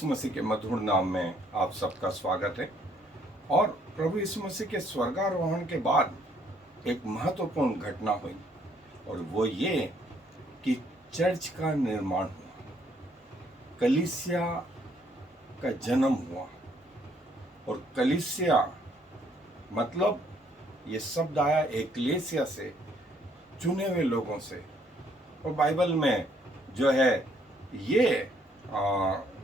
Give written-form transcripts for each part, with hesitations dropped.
यीशु मसीह के मधुर नाम में आप सबका स्वागत है। और प्रभु यीशु मसीह के स्वर्गारोहण के बाद एक महत्वपूर्ण घटना हुई, और वो ये कि चर्च का निर्माण हुआ, कलीसिया का जन्म हुआ। और कलीसिया मतलब ये शब्द आया एक्लेसिया से, चुने हुए लोगों से। और बाइबल में जो है ये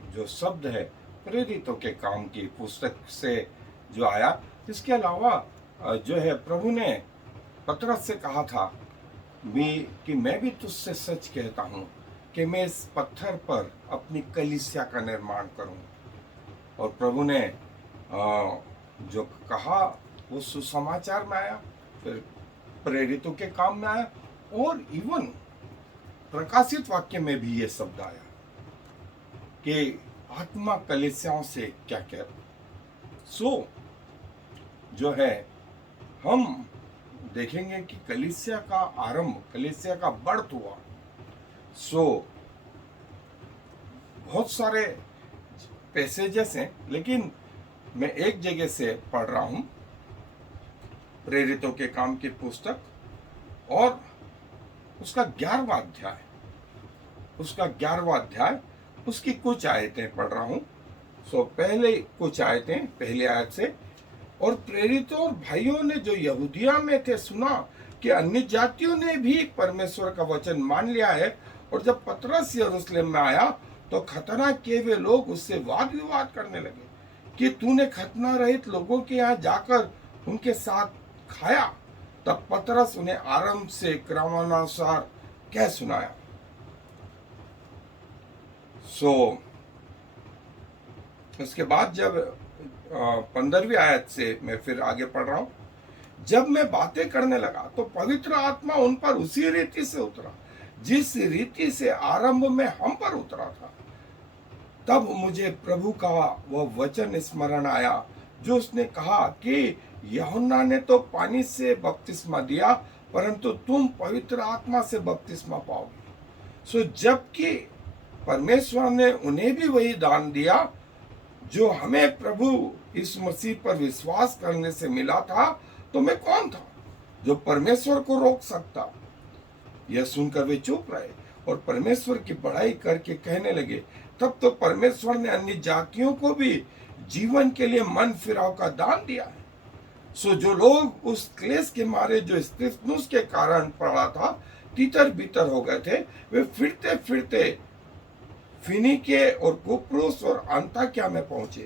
जो शब्द है प्रेरितों के काम की पुस्तक से जो आया। इसके अलावा जो है प्रभु ने पतरस से कहा था कि मैं भी तुझसे सच कहता हूँ कि मैं इस पत्थर पर अपनी कलीसिया का निर्माण करूँ। और प्रभु ने जो कहा वो सुसमाचार में आया, फिर प्रेरितों के काम में आया, और इवन प्रकाशित वाक्य में भी ये शब्द आया कि आत्मा कलीसियाओं से क्या कहता। जो है हम देखेंगे कि कलीसिया का आरंभ, कलीसिया का बर्थ हुआ। बहुत सारे पैसेजेस हैं, लेकिन मैं एक जगह से पढ़ रहा हूं, प्रेरितों के काम की पुस्तक, और उसका 11वां अध्याय, उसकी कुछ आयतें पढ़ रहा हूं। पहले कुछ आयतें, पहली आयत से, और प्रेरितों और भाइयों ने जो यहूदिया में थे सुना कि अन्य जातियों ने भी परमेश्वर का वचन मान लिया है। और जब पतरस यरूशलेम में आया तो खतना किए हुए लोग उससे वाद विवाद करने लगे कि तूने खतना रहित लोगों के यहाँ जाकर उनके साथ खाया। तब पतरस उन्हें आरंभ से क्रमानुसार कह सुनाया। उसके बाद जब 15वीं आयत से मैं फिर आगे पढ़ रहा हूं, जब मैं बातें करने लगा तो पवित्र आत्मा उन पर उसी रीति से उतरा जिस रीति से आरंभ में हम पर उतरा था। तब मुझे प्रभु का वह वचन स्मरण आया जो उसने कहा कि यूहन्ना ने तो पानी से बपतिस्मा दिया, परंतु तुम पवित्र आत्मा से बपतिस्मा पाओगे। जबकि परमेश्वर ने उन्हें भी वही दान दिया जो हमें प्रभु इस मसीह पर विश्वास करने से मिला था, तो मैं कौन था जो परमेश्वर को रोक सकता। यह सुनकर वे चुप रहे और परमेश्वर की बड़ाई करके कहने लगे, तब तो परमेश्वर ने अन्य जातियों को भी जीवन के लिए मन फिराव का दान दिया है। जो लोग उस क्लेश के मारे जो स्तिफनुस के कारण पड़ा था तितर बितर हो गए थे, वे फिरते फिरते फिनीके और कुप्रुस और अंताक्या में पहुंचे,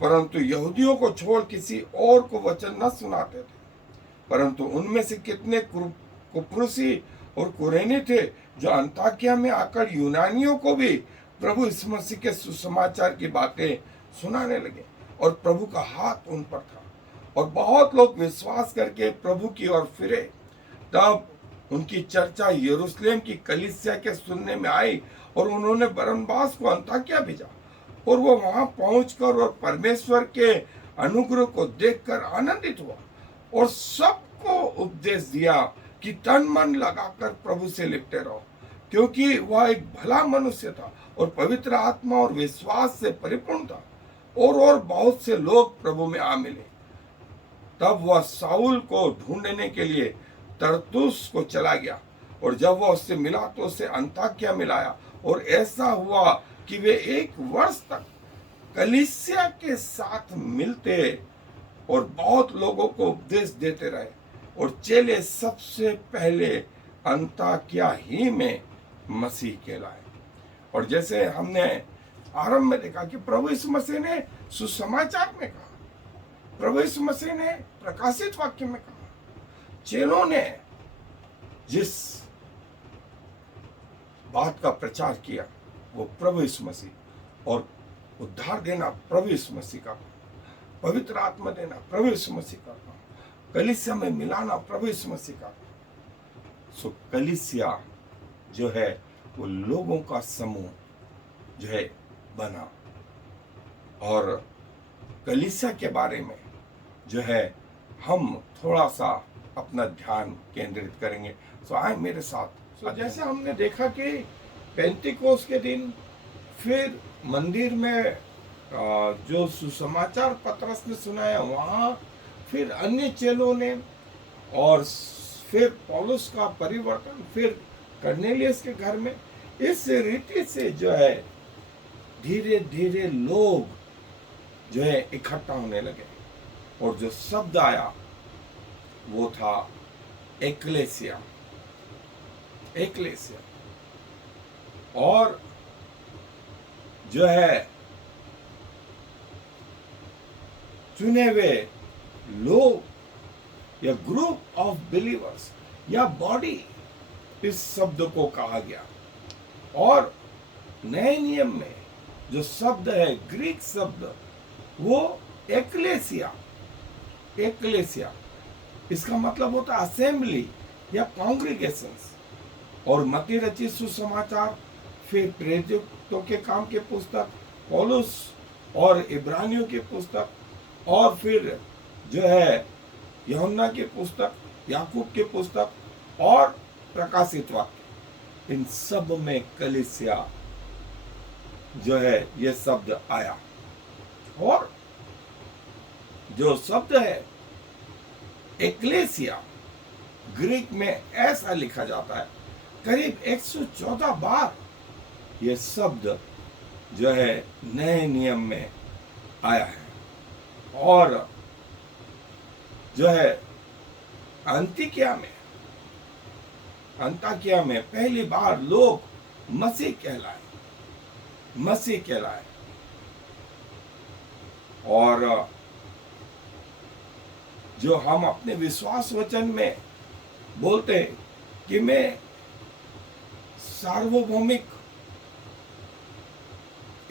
परंतु यहूदियों को छोड़ किसी और को वचन न सुनाते थे। परंतु उनमें से कितने कुप्रुसी और कुरेनी थे जो अंताक्या में आकर यूनानियों को भी प्रभु यीशु मसीह के सुसमाचार की बातें सुनाने लगे, और प्रभु का हाथ उन पर था, और बहुत लोग विश्वास करके प्रभु की ओर फिरे। तब उनकी चर्चा यरूशलेम की कलीसिया के सुनने में आई, और उन्होंने बरनबास को अंताक्या भेजा, और वो वहां पहुंचकर और परमेश्वर के अनुग्रह को देखकर आनंदित हुआ, और सबको उपदेश दिया कि तन मन लगाकर प्रभु से लिपटे रहो, क्योंकि वह एक भला मनुष्य था और पवित्र आत्मा और विश्वास से परिपूर्ण था। और बहुत से लोग प्रभु में आ मिले। तब वह साउल को ढूंढने के लिए तरसुस को चला गया, और जब वह उससे मिला तो उसे अंताक्या मिलाया। और ऐसा हुआ कि वे 1 वर्ष तक कलीसिया के साथ मिलते और बहुत लोगों को उपदेश देते रहे, और चेले सबसे पहले अंताक्या ही में मसीह कहलाए। और जैसे हमने आरंभ में देखा कि प्रभु यीशु मसीह ने सुसमाचार में कहा, प्रभु यीशु मसीह ने प्रकाशित वाक्य में कहा, चेलों ने जिस बात का प्रचार किया वो प्रभु यीशु मसीह, और उद्धार देना प्रभु यीशु मसीह का, पवित्र आत्मा देना प्रभु यीशु मसीह का, कलीसिया में मिलाना प्रभु यीशु मसीह का। कलीसिया जो है वो लोगों का समूह जो है बना। और कलीसिया के बारे में जो है हम थोड़ा सा अपना ध्यान केंद्रित करेंगे। आए मेरे साथ। जैसे हमने देखा कि पेंतिकोस के दिन, फिर मंदिर में जो सुसमाचार पतरस ने सुनाया वहाँ, फिर अन्य चेलों ने, और फिर पौलुस का परिवर्तन, फिर कर्नेलियस के घर में, इस रीति से जो है धीरे धीरे लोग जो है इकट्ठा होने लगे। और जो शब्द आया वो था एक्लेसिया। एक्लेसिया। और जो है चुने हुए लोग या ग्रुप ऑफ बिलीवर्स या बॉडी, इस शब्द को कहा गया। और नए नियम में जो शब्द है, ग्रीक शब्द, वो एक्लेसिया। एक्लेसिया इसका मतलब होता है असेंबली या कॉन्ग्रीगेशंस। और मत्ती रचित सुसमाचार, फिर प्रेरितों के काम के पुस्तक, पौलुस और इब्रानियों की पुस्तक, और फिर जो है यूहन्ना की पुस्तक, याकूब की पुस्तक और प्रकाशित वाक्य, इन सब में कलीसिया जो है ये शब्द आया। और जो शब्द है एक्लेसिया, ग्रीक में ऐसा लिखा जाता है, करीब 114 बार ये शब्द जो है नए नियम में आया है। और जो है अंतिकिया में पहली बार लोग मसीह कहलाए। और जो हम अपने विश्वास वचन में बोलते हैं कि मैं सार्वभौमिक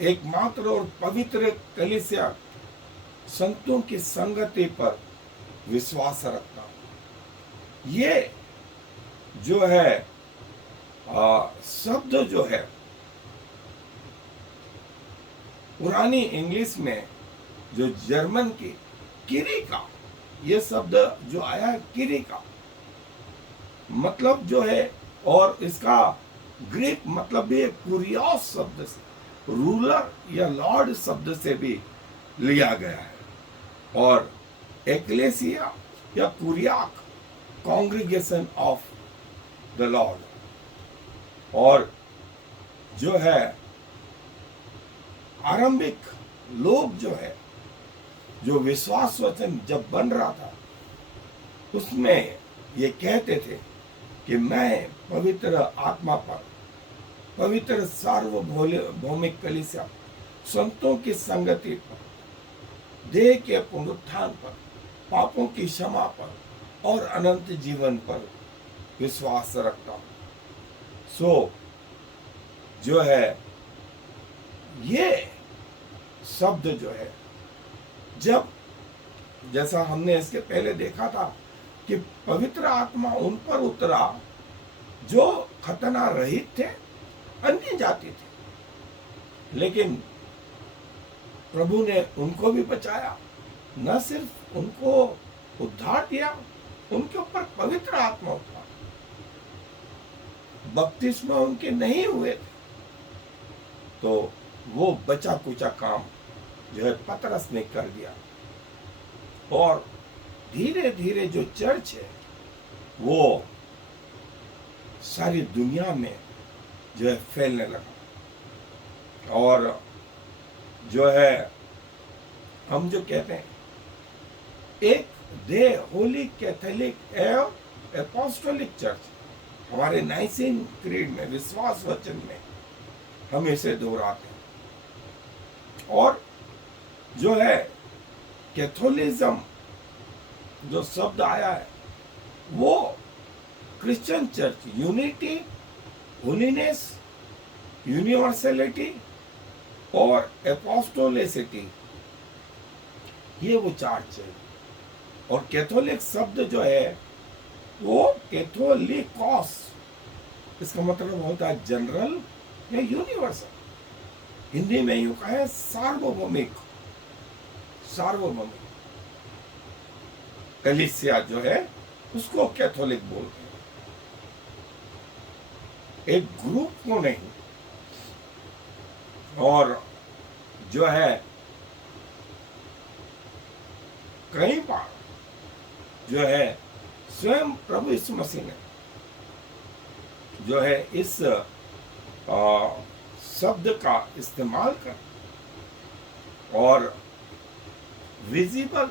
एकमात्र और पवित्र कलीसिया संतों की संगति पर विश्वास रखता हूं। ये जो है शब्द जो है पुरानी इंग्लिश में जो जर्मन की किरिका, ये शब्द जो आया है किरिका मतलब जो है, और इसका ग्रीक मतलब भी कुरियोस शब्द से, रूलर या लॉर्ड शब्द से भी लिया गया है। और एक्लेसिया या कुरियाक, कॉन्ग्रीगेशन ऑफ द लॉर्ड। और जो है आरंभिक लोग जो है, जो विश्वास वचन जब बन रहा था, उसमें ये कहते थे कि मैं पवित्र आत्मा पर, पवित्र सार्वभौमिक कलीसिया, संतों की संगति पर, देह के पुनरुत्थान पर, पापों की क्षमा पर और अनंत जीवन पर विश्वास रखता हूं। सो जो है ये शब्द जो है, जब जैसा हमने इसके पहले देखा था कि पवित्र आत्मा उन पर उतरा जो खतना रहित थे, अन्य जाति थे, लेकिन प्रभु ने उनको भी बचाया। न सिर्फ उनको उद्धार दिया, उनके ऊपर पवित्र आत्मा उतरा। बपतिस्मा उनके नहीं हुए थे, तो वो बचा कुचा काम जो है पतरस ने कर दिया। और धीरे धीरे जो चर्च है वो सारी दुनिया में जो है फैलने लगा। और जो है हम जो कहते हैं एक दे होली कैथोलिक एवं एपोस्टोलिक चर्च, हमारे नाइसिन क्रीड में, विश्वास वचन में हम इसे दोहराते हैं। और जो है कैथोलिज्म जो शब्द आया है वो Christian church, unity, holiness, universality और एपोस्टोलिसिटी, ये वो चर्च है। और कैथोलिक शब्द जो है वो कैथोलिकोस, इसका मतलब होता है जनरल या यूनिवर्सल। हिंदी में यूं कहे सार्वभौमिक। सार्वभौमिक कलीसिया जो है उसको कैथोलिक बोलते हैं, एक ग्रुप को नहीं। और जो है कई बार जो है स्वयं प्रभु यीशु मसीह ने जो है इस शब्द का इस्तेमाल कर और विजिबल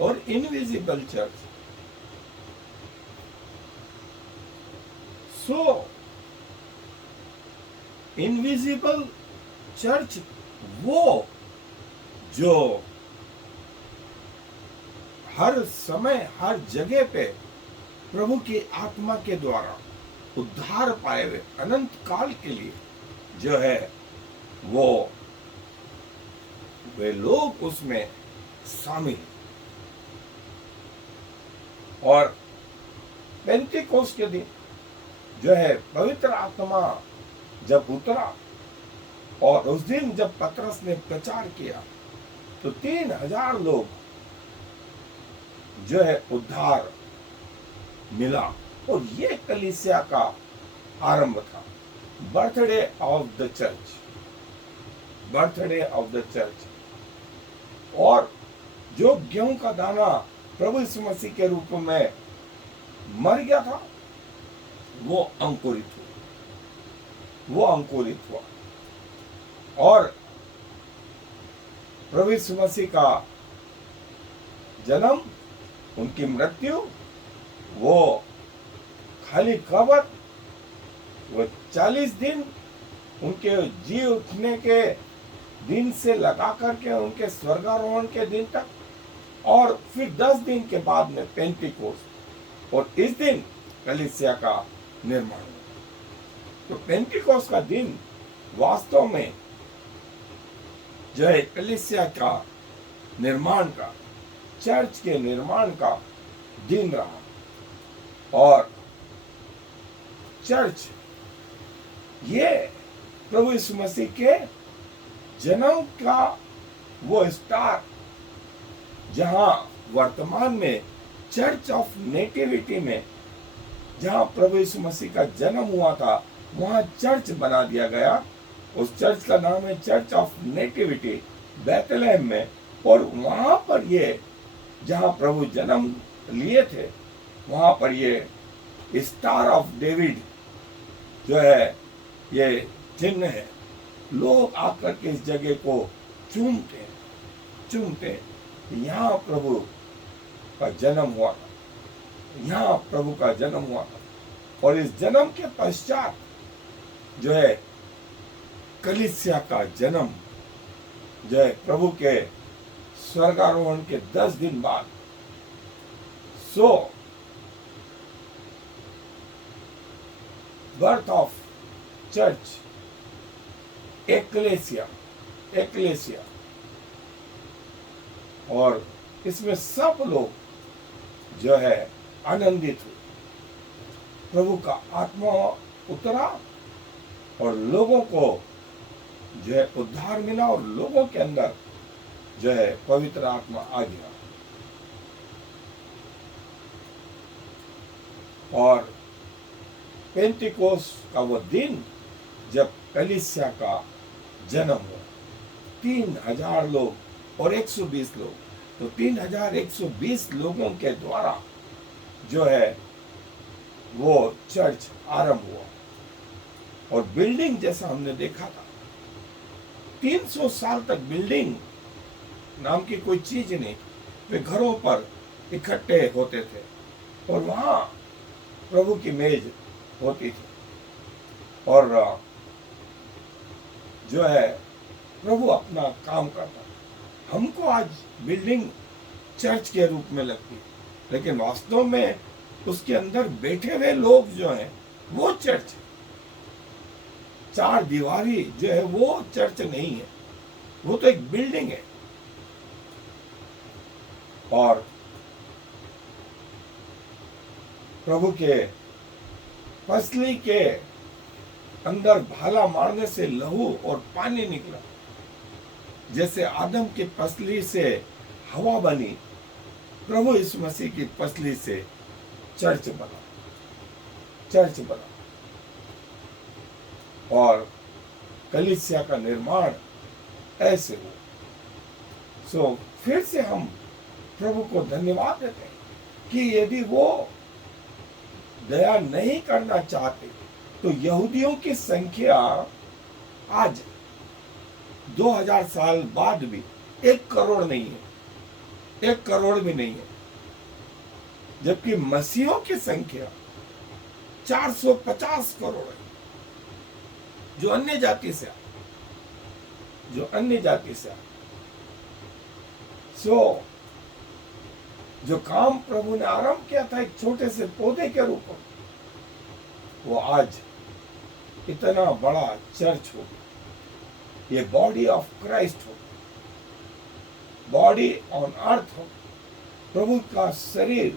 और इनविजिबल चर्च, सो इनविजिबल चर्च वो जो हर समय हर जगह पे प्रभु की आत्मा के द्वारा उद्धार पाए हुए अनंत काल के लिए जो है वे लोग उसमें शामिल। और पेंटिकोस्ट के दिन जो है पवित्र आत्मा जब उतरा और उस दिन जब पतरस ने प्रचार किया तो 3000 लोग जो है उद्धार मिला। और ये कलीसिया का आरंभ था, birthday of the church, birthday of the church. और जो गेहूं का दाना प्रभु यीशु मसीह के रूप में मर गया था वो अंकुरित हुआ, वो अंकुरित हुआ। और प्रभु यीशु मसीह का जन्म, उनकी मृत्यु, वो खाली कब्र, वो 40 दिन उनके जी उठने के दिन से लगा करके उनके स्वर्गारोहण के दिन तक, और फिर 10 दिन के बाद में पेंटिकोस्ट, और इस दिन कलीसिया का निर्माण हुआ। तो पेंटिकोस्ट का दिन वास्तव में जो है कलीसिया का निर्माण का, चर्च के निर्माण का दिन रहा। और चर्च ये प्रभु यीशु मसीह के जन्म का वो स्टार, जहां वर्तमान में चर्च ऑफ नेटिविटी में जहां प्रभु यीशु मसीह का जन्म हुआ था वहां चर्च बना दिया गया। उस चर्च का नाम है चर्च ऑफ नेटिविटी, बैतलहम में। और वहां पर ये जहां प्रभु जन्म लिए थे वहां पर ये स्टार ऑफ डेविड जो है ये चिन्ह है। लोग आकर के इस जगह को चूमते हैं। यहाँ प्रभु का जन्म हुआ था, यहाँ प्रभु का जन्म हुआ था। और इस जन्म के पश्चात जो है कलीसिया का जन्म जो है प्रभु के स्वर्गारोहण के 10 दिन बाद। So birth of church, ecclesia, ecclesia. और इसमें सब लोग जो है आनंदित हुए। प्रभु का आत्मा उतरा और लोगों को जो है उद्धार मिला और लोगों के अंदर जो है पवित्र आत्मा आ गया। और पेंटिकोस्ट का वो दिन जब कलीसिया का जन्म हुआ, 3000 लोग और 120 लोग, तो 3120 लोगों के द्वारा जो है वो चर्च आरंभ हुआ। और बिल्डिंग जैसा हमने देखा था, 300 साल तक बिल्डिंग नाम की कोई चीज नहीं, वे घरों पर इकट्ठे होते थे और वहां प्रभु की मेज होती थी। और जो है प्रभु अपना काम करता। हमको आज बिल्डिंग चर्च के रूप में लगती है, लेकिन वास्तव में उसके अंदर बैठे हुए लोग जो हैं वो चर्च है। 4 दीवारी जो है वो चर्च नहीं है, वो तो एक बिल्डिंग है। और प्रभु के पसली के अंदर भाला मारने से लहू और पानी निकला, जैसे आदम की पसली से हवा बनी, प्रभु यीशु मसीह की पसली से चर्च बना, चर्च बना। और कलीसिया का निर्माण ऐसे हो। सो फिर से हम प्रभु को धन्यवाद देते हैं कि यदि वो दया नहीं करना चाहते तो यहूदियों की संख्या आज 2000 साल बाद भी 1 करोड़ नहीं है, 1 करोड़ भी नहीं है, जबकि मसीहों की संख्या 450 करोड़ है, जो अन्य जाति से आए, सो जो काम प्रभु ने आरंभ किया था एक छोटे से पौधे के रूप में, वो आज इतना बड़ा चर्च हो गया। ये बॉडी ऑफ क्राइस्ट हो, बॉडी ऑन अर्थ हो, प्रभु का शरीर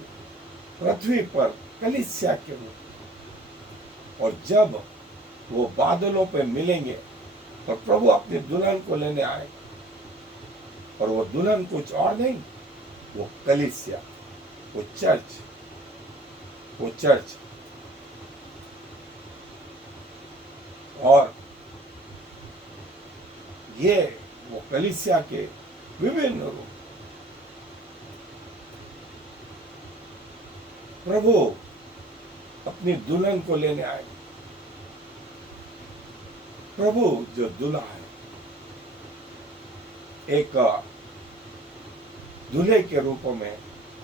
पृथ्वी पर कलीसिया के रूप। और जब वो बादलों पे मिलेंगे और प्रभु अपने दुल्हन को लेने आए, और वो दुल्हन कुछ और नहीं, वो कलीसिया, वो चर्च। और ये वो कलीसिया के विभिन्न रूप। प्रभु अपनी दुल्हन को लेने आए। प्रभु जो दूल्हा है, एक दूल्हे के रूप में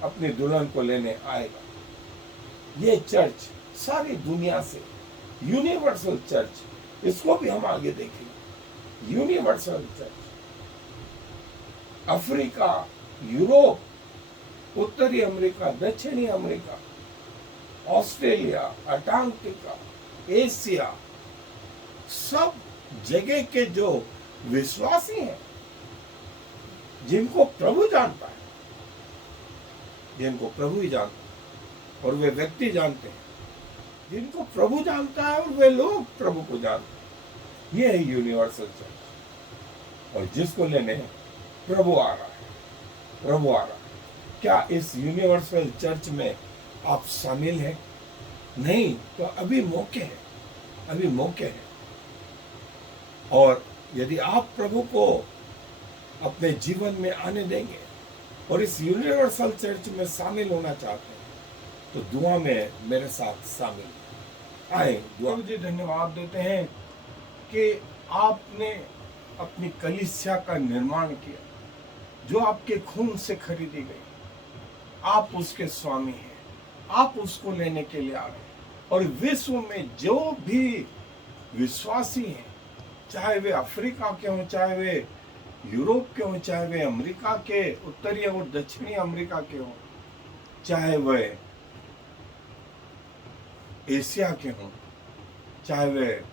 अपनी दुल्हन को लेने आएगा। ये चर्च सारी दुनिया से, यूनिवर्सल चर्च, इसको भी हम आगे देखेंगे। यूनिवर्सल चर्च, अफ्रीका, यूरोप, उत्तरी अमेरिका, दक्षिणी अमेरिका, ऑस्ट्रेलिया, अंटार्कटिका, एशिया, सब जगह के जो विश्वासी हैं, जिनको प्रभु जानता है, जिनको प्रभु ही जानता है और वे व्यक्ति जानते हैं, जिनको प्रभु जानता है और वे लोग प्रभु को जानते हैं, ये है यूनिवर्सल चर्च। और जिसको लेने प्रभु आ रहा है। क्या इस यूनिवर्सल चर्च में आप शामिल हैं? नहीं तो अभी मौके हैं। और यदि आप प्रभु को अपने जीवन में आने देंगे और इस यूनिवर्सल चर्च में शामिल होना चाहते हैं, तो दुआ में मेरे साथ शामिल आए। दुआ जी धन्यवाद देते हैं कि आपने अपनी कलीसिया का निर्माण किया, जो आपके खून से खरीदी गई। आप उसके स्वामी हैं, आप उसको लेने के लिए आ रहे हैं। और विश्व में जो भी विश्वासी हैं, चाहे वे अफ्रीका के हों, चाहे वे यूरोप के हों, चाहे वे अमेरिका के उत्तरी और दक्षिणी अमेरिका के हों, चाहे वे एशिया के हों, चाहे वे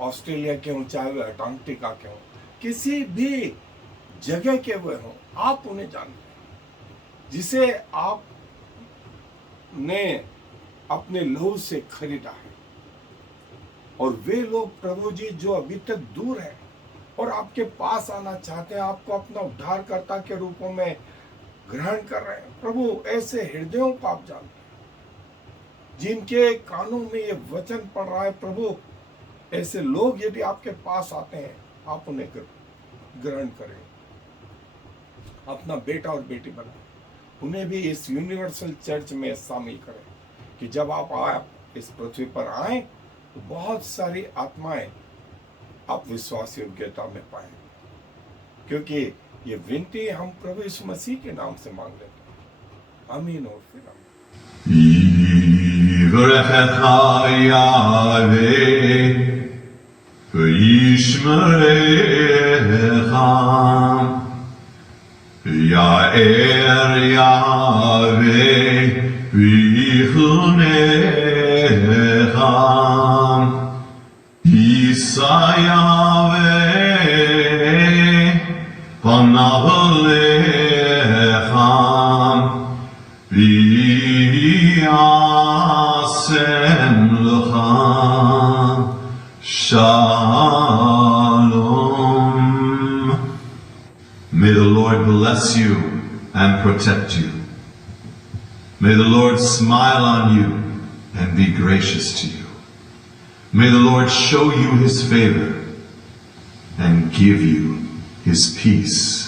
ऑस्ट्रेलिया के हों, चाहे वे अंटार्कटिका के हों, किसी भी जगह के वे हों, आप उन्हें जानते हैं, जिसे आप ने अपने लहू से खरीदा है। और वे लोग प्रभु जी जो अभी तक दूर है और आपके पास आना चाहते हैं, आपको अपना उद्धारकर्ता के रूप में ग्रहण कर रहे हैं। प्रभु ऐसे हृदयों को आप जानते हैं, जिनके कानों में ये वचन पड़ रहा है। प्रभु ऐसे लोग यदि आपके पास आते हैं, आप उन्हें ग्रहण करें, अपना बेटा और बेटी बनाएं, उन्हें भी इस यूनिवर्सल चर्च में शामिल करें, कि जब आप इस पृथ्वी पर आए तो बहुत सारी आत्माएं आप विश्वास योग्यता में पाए। क्योंकि ये विनती हम प्रभु यीशु मसीह के नाम से मांग लेते हैं। आमीन और फिर May the Lord bless you and protect you. May the Lord smile on you and be gracious to you. May the Lord show you his favor and give you His peace